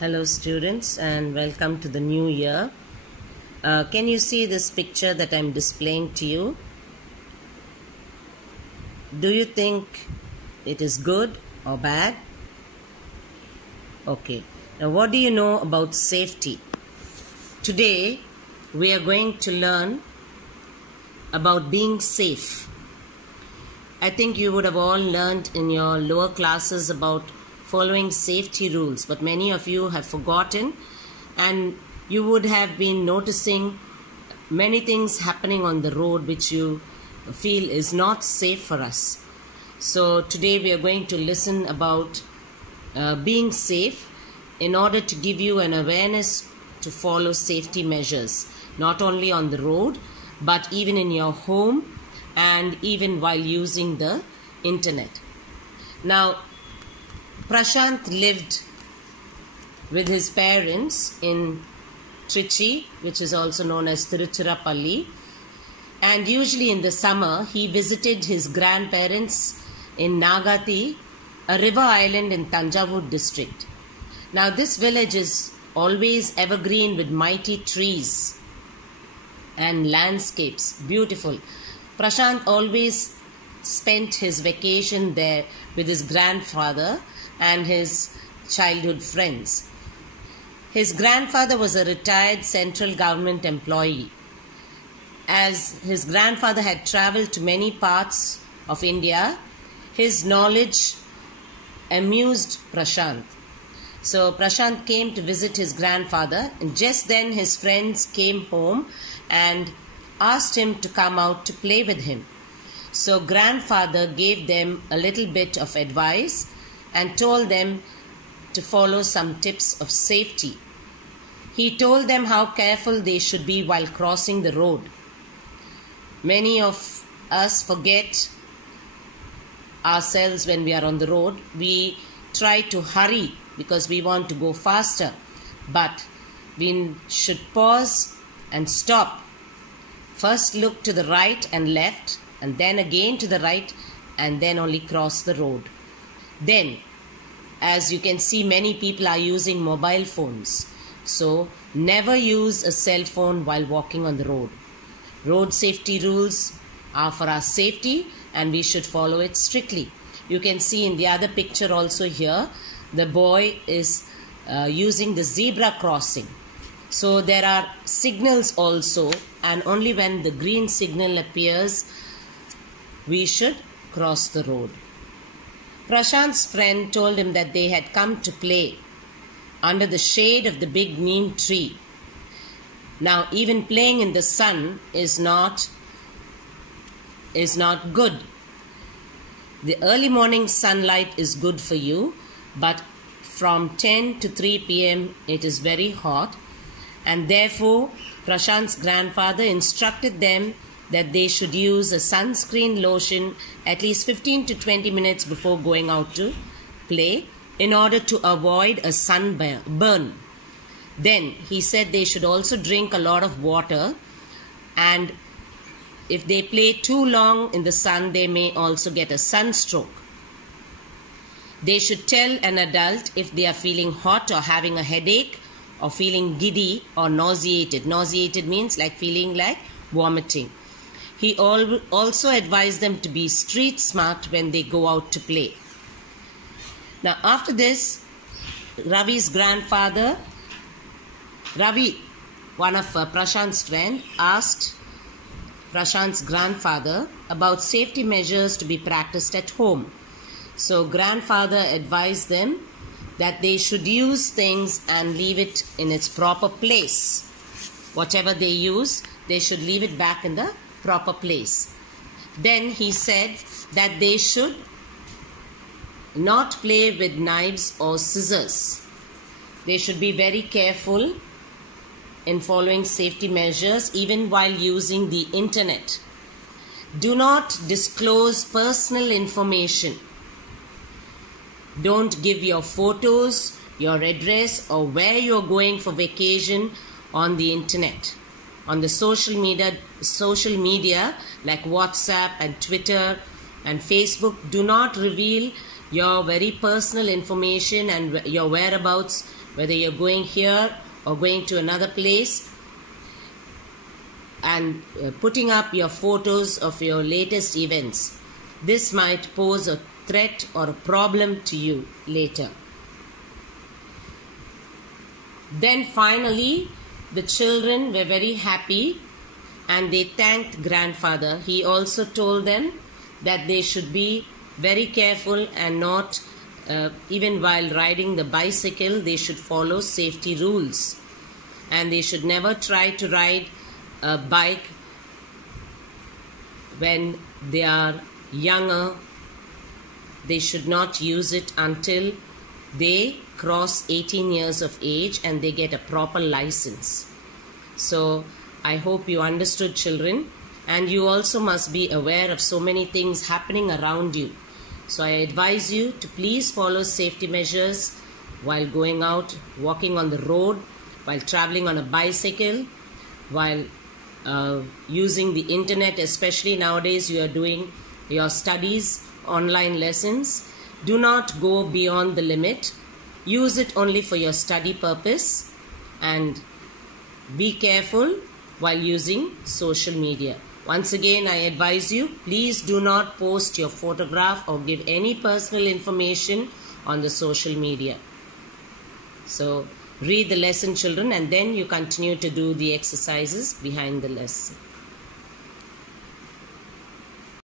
Hello students and welcome to the new year. Can you see this picture that I'm displaying to you? Do you think it is good or bad? Okay. Now what do you know about safety? Today we are going to learn about being safe. I think you would have all learned in your lower classes about following safety rules, but many of you have forgotten, and you would have been noticing many things happening on the road which you feel is not safe for us. So today we are going to listen about being safe in order to give you an awareness to follow safety measures, not only on the road but even in your home and even while using the internet. Now, Prashant lived with his parents in Trichy, which is also known as Tiruchirappalli, and usually in the summer he visited his grandparents in Nagathi, a river island in Thanjavur district. Now this village is always evergreen with mighty trees and landscapes, beautiful. Prashant always spent his vacation there with his grandfather and his childhood friends. His grandfather was a retired central government employee. As his grandfather had travelled to many parts of India, his knowledge amused Prashant. So Prashant came to visit his grandfather, and just then his friends came home and asked him to come out to play with him. So grandfather gave them a little bit of advice and told them to follow some tips of safety. He told them how careful they should be while crossing the road. Many of us forget ourselves when we are on the road. We try to hurry because we want to go faster, but we should pause and stop. First look to the right and left, and then again to the right, and then only cross the road. Then, as you can see, many people are using mobile phones. So, never use a cell phone while walking on the road. Road safety rules are for our safety and we should follow it strictly. You can see in the other picture also here, the boy is using the zebra crossing. So there are signals also, and only when the green signal appears, we should cross the road. Prashant's friend told him that they had come to play under the shade of the big neem tree. Now, even playing in the sun is not good. The early morning sunlight is good for you, but from 10 to 3 p.m. it is very hot, and therefore Prashant's grandfather instructed them that they should use a sunscreen lotion at least 15 to 20 minutes before going out to play in order to avoid a sunburn. Then he said they should also drink a lot of water, and if they play too long in the sun, they may also get a sunstroke. They should tell an adult if they are feeling hot or having a headache or feeling giddy or nauseated. Nauseated means like feeling like vomiting. He also advised them to be street smart when they go out to play. Now after this, Ravi's grandfather, Ravi, one of Prashant's friend, asked Prashant's grandfather about safety measures to be practiced at home. So grandfather advised them that they should use things and leave it in its proper place. Whatever they use, they should leave it back in the proper place. Then he said that they should not play with knives or scissors. They should be very careful in following safety measures even while using the internet. Do not disclose personal information. Don't give your photos, your address, or where you're going for vacation on the internet. On the social media like WhatsApp and Twitter and Facebook, do not reveal your very personal information and your whereabouts whether you're going here or going to another place, and putting up your photos of your latest events. This might pose a threat or a problem to you later. Then finally, the children were very happy and they thanked grandfather. He also told them that they should be very careful and not, even while riding the bicycle, they should follow safety rules. And they should never try to ride a bike when they are younger. They should not use it until they cross 18 years of age and they get a proper license. So I hope you understood, children, and you also must be aware of so many things happening around you. So I advise you to please follow safety measures while going out, walking on the road, while traveling on a bicycle, while using the internet, especially nowadays you are doing your studies, online lessons. Do not go beyond the limit. Use it only for your study purpose, and be careful while using social media. Once again, I advise you, please do not post your photograph or give any personal information on the social media. So read the lesson, children, and then you continue to do the exercises behind the lesson.